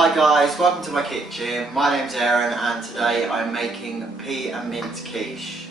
Hi guys, welcome to my kitchen. My name's Aaron and today I'm making pea and mint quiche.